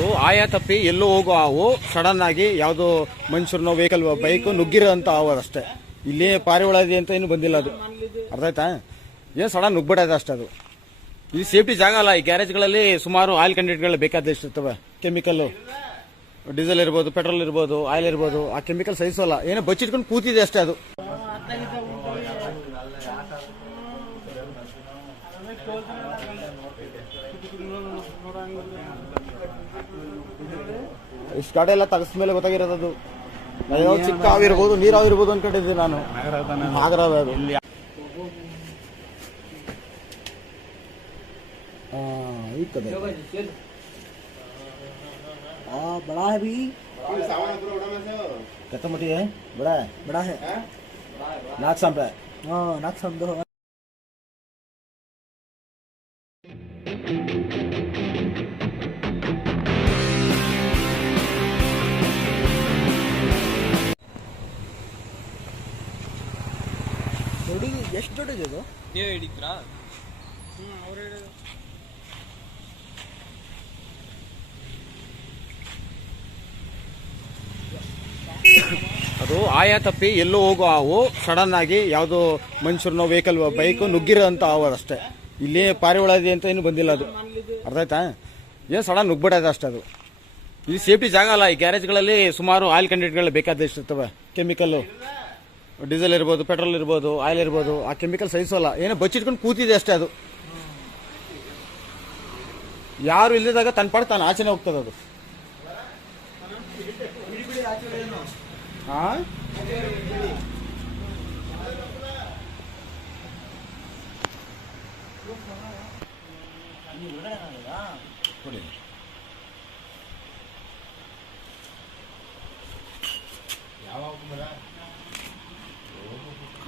ಅದು ಆಯಾ ತಪ್ಪಿ ಎಲ್ಲೋ ಹೋಗೋ ಹಾವು ಸಡನ್ ಆಗಿ ಯಾವುದು ಮನುಷ್ಯರನ್ನೋ ವೆಹಿಕಲ್ ಬೈಕ್ ನುಗ್ಗಿರೋಂಥ ಹಾವು ಅಷ್ಟೇ ಇಲ್ಲಿ ಪಾರಿವಾಳ ಇದೆ ಅಂತ ಏನು ಬಂದಿಲ್ಲ ಅದು. ಅರ್ಥ ಆಯ್ತಾ? ಏನು ಸಡನ್ ನುಗ್ಬಿಡೋದು ಅಷ್ಟೇ ಅದು. ಇದು ಸೇಫ್ಟಿ ಜಾಗ ಅಲ್ಲ, ಈ ಗ್ಯಾರೇಜ್ಗಳಲ್ಲಿ ಸುಮಾರು ಆಯಿಲ್ ಕಂಡಿಟ್ಗಳು ಬೇಕಾದಷ್ಟು ಇರ್ತವೆ. ಕೆಮಿಕಲ್ಲು ಡೀಸೆಲ್ ಇರ್ಬೋದು ಪೆಟ್ರೋಲ್ ಇರ್ಬೋದು ಆಯಿಲ್ ಇರ್ಬೋದು, ಆ ಕೆಮಿಕಲ್ ಸಹಿಸೋಲ್ಲ ಏನೋ ಬಚ್ಚಿಟ್ಕೊಂಡು ಕೂತಿದೆ ಅಷ್ಟೇ ಅದು. ಇಷ್ಟು ಮೇಲೆ ಎಲ್ಲ ತಗಸ್ಮೇಲೆ ಗೊತ್ತಾಗಿರೋದು ಚಿಕ್ಕ ಆಗಿರ್ಬೋದು ನೀರಾಗಿರ್ಬೋದು ಅನ್ಕೊಂಡಿದ್ದೆ ನಾನು. ನಾಗರಾಜ ಅದು. ಈ ಬಡಾ ನಾಕ್ ನಾಕ್ ಎಷ್ಟು ದೊಡ್ಡದು ಇದು? ನೀವೇ ಹಿಡಿತೀರಾ ಅದು ಆಯಾ ತಪ್ಪಿ ಎಲ್ಲೋ ಹೋಗೋ ಹಾವು ಸಡನ್ ಆಗಿ ಯಾವುದೋ ಮನುಷ್ಯರನ್ನೋ ವೆಹಿಕಲ್ ಬೈಕು ನುಗ್ಗಿರೋ ಅಂತ ಹಾವು ಅಷ್ಟೇ. ಇಲ್ಲಿ ಪಾರಿವಾಳ ಇದೆ ಅಂತ ಏನು ಬಂದಿಲ್ಲ ಅದು. ಅರ್ಥ ಆಯ್ತಾ? ಏನು ಸಡನ್ ನುಗ್ಬಿಡೋದು ಅಷ್ಟೇ ಅದು. ಇಲ್ಲಿ ಸೇಫ್ಟಿ ಜಾಗ ಅಲ್ಲ ಈ ಗ್ಯಾರೇಜ್ಗಳಲ್ಲಿ ಸುಮಾರು ಆಯಿಲ್ ಕಂಡಿಟ್ಗಳು ಬೇಕಾದಷ್ಟು ಇರ್ತವೆ ಕೆಮಿಕಲ್ಲು ಡೀಸೆಲ್ ಇರ್ಬೋದು, ಪೆಟ್ರೋಲ್ ಇರ್ಬೋದು, ಆಯಿಲ್ ಇರ್ಬೋದು, ಆ ಕೆಮಿಕಲ್ ಸಹಿಸೋಲ್ಲ ಏನೋ ಬಚ್ಚಿಟ್ಕೊಂಡು ಕೂತಿದೆ ಅಷ್ಟೇ ಅದು. ಯಾರು ಇಲ್ಲದಾಗ ತನ್ನ ಪಾಡು ತಾನು ಆಚೆನೆ ಹೋಗ್ತದೆ ಅದು. ಹಾ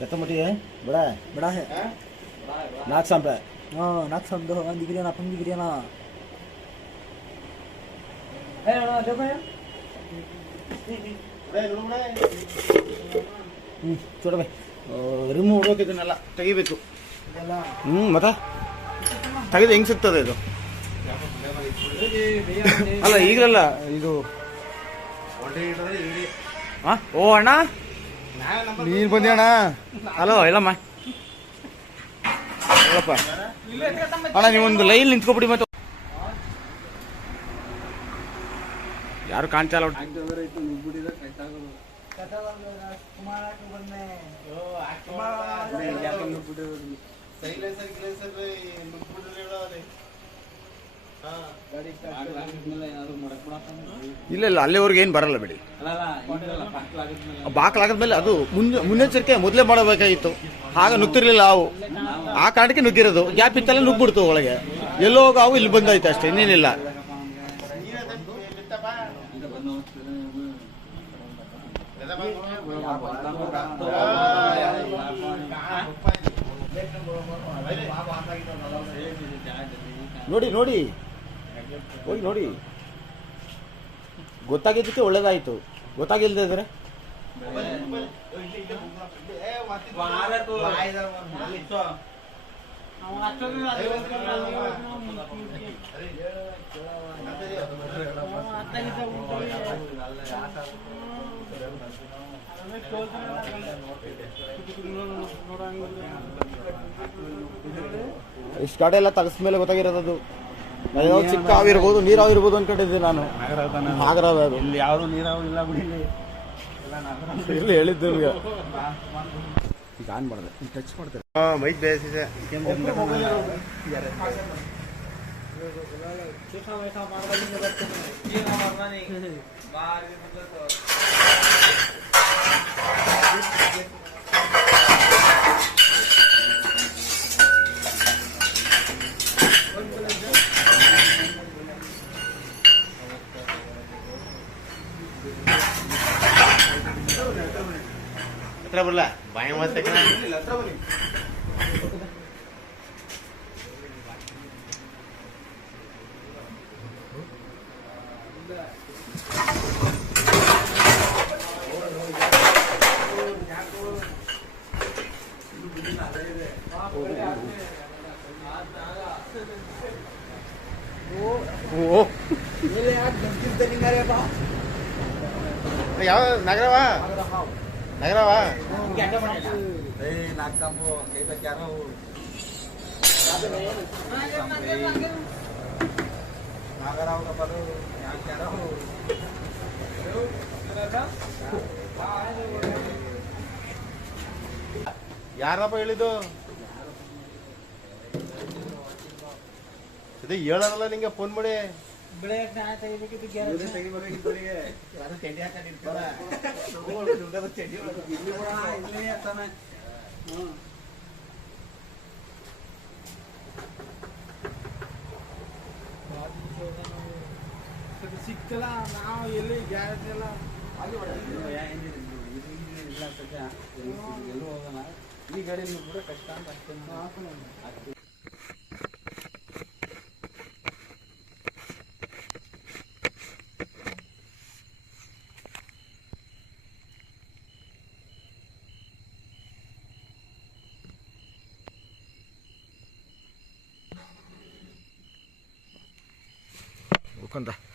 ಕತ್ತ ಮುಟ್ಟಿಗೆ ಬಿಡ ಬಿಡ ನಾಲ್ಕು ಸಾಂಬ್ರ ಹಾಂ ನಾಲ್ಕು ಸಾಂಬ್ದು ಒಂದು ಇಗಿರಿ ಅಣ್ಣ ಪಂಗಿ ಅಣ್ಣ ಹ್ಞೂ ಚೋಡ ಬೈ ರಿಮೂವ್ ಹೊಡೋಕೆ ಇದನ್ನೆಲ್ಲ ತೆಗಿಬೇಕು ಹ್ಞೂ ಮತ್ತೆ ತೆಗೆದು ಹೆಂಗೆ ಸಿಗ್ತದೆ ಇದು ಅಲ್ಲ ಈಗಲಲ್ಲ ಇದು ಹಾಂ ಓ ಅಣ್ಣ ನೀನು ಬಂದಿ ಅಣ್ಣ ಹಲೋ ಇಲ್ಲಮ್ಮ. ಹೇಳಪ್ಪ ಅಣ್ಣ ನೀವೊಂದು ಲೈನ್ ನಿಂತ್ಕೊಬಿಡಿ ಮತ್ತೆ. ಯಾರು ಕಾಣ್ತಾ ಇಲ್ಲ ಕುಮಾರ ಬಂದೆ ಇಲ್ಲ ಇಲ್ಲ, ಅಲ್ಲಿವರೆಗೆ ಏನು ಬರಲ್ಲ ಬಿಡಿ. ಬಾಕ್ಲಾಗದ್ಮೇಲೆ ಅದು ಮುನ್ನೆ ಮುನ್ನೆಚ್ಚರಿಕೆ ಮೊದಲೇ ಮಾಡಬೇಕಾಗಿತ್ತು. ಆಗ ನುಗ್ತಿರ್ಲಿಲ್ಲ ಅವು. ಆ ಕಾರಣಕ್ಕೆ ನುಗ್ಗಿರೋದು. ಗ್ಯಾಪ್ ಇತ್ತಲ್ಲ ನುಗ್ಬಿಡ್ತು ಒಳಗೆ. ಎಲ್ಲೋ ಹೋಗಿ ಅವು ಇಲ್ಲಿ ಬಂದಾಯ್ತು ಅಷ್ಟೇ, ಇನ್ನೇನಿಲ್ಲ. ನೋಡಿ ನೋಡಿ. ಹೋಗಿ ನೋಡಿ. ಗೊತ್ತಾಗಿದ್ದಕ್ಕೆ ಒಳ್ಳೇದಾಯ್ತು. ಗೊತ್ತಾಗಿಲ್ದಿದ್ರೆ ಇಷ್ಟು ಗಾಡಿ ಎಲ್ಲ ಮೇಲೆ ಗೊತ್ತಾಗಿರೋದು ಏನೋ ಚಿಕ್ಕ ಆಗಿರ್ಬೋದು ನೀರಾವ್ ಇರ್ಬೋದು ಅನ್ಕೊಂಡಿದ್ದೆ ನಾನು. ನಾಗರಾವ್ ಅದು. ಇಲ್ಲಿ ಯಾರು ನೀರಾವ್ ಇಲ್ಲ ಬಿಡಿ. ಇಲ್ಲಿ ಎಲ್ಲ ನಾಗರಾವ್. ಇಲ್ಲಿ ಹೇಳಿದ್ದು ನಿಮ್ಗೆ ಈಗ ಆನ್ ಮಾಡಿದೆ. ಟಚ್ ಮಾಡ್ತಾರೆ ಬೇಯಿಸಿದೆ. ಹತ್ರ ಬರಲ್ಲ ಬಾಯಿ ಮತ್ತೆ ಓ ಮೇಲೆ ಯಾಕೆ ಗಂಟಿರ್ತ ನಿಂಗಾರೆ ಬಾ ಯಾವ ನಗರವ ನಗರವ ಏ ನಾಲ್ಕು ಕೈ ಯಾರೋ ನಾಗರಾವ್ ಬರು ಯಾಕೆ ಯಾರೋ ಯಾರಪ್ಪ ಹೇಳಿದ್ದು ಇದು ಹೇಳಲ್ಲ ನಿಂಗೆ ಫೋನ್ ಮಾಡಿ ಬೆಳೆ ತೆಗಿಬೇಕಿತ್ತು ತೆಗಿಬೇಕಿತ್ತು ಹಾಕೊಂಡಿರ್ತಾರ ಇಲ್ಲಿ ಕೂಡ ಇಲ್ಲೇ ಸಿಕ್ಕಲ್ಲ ನಾವು ಎಲ್ಲಿ ಗ್ಯಾರಂಟಿ ಎಲ್ಲ ಇಲ್ಲ ಸದ್ಯ. ಎಲ್ಲೂ ಹೋಗೋಣ? ಈ ಗಾಡಿಯಲ್ಲಿ ಕೂಡ ಕಷ್ಟ ಅಂತ ಅಷ್ಟೇ cuenta.